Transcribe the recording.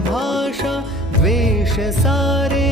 भाषा द्वेष सारे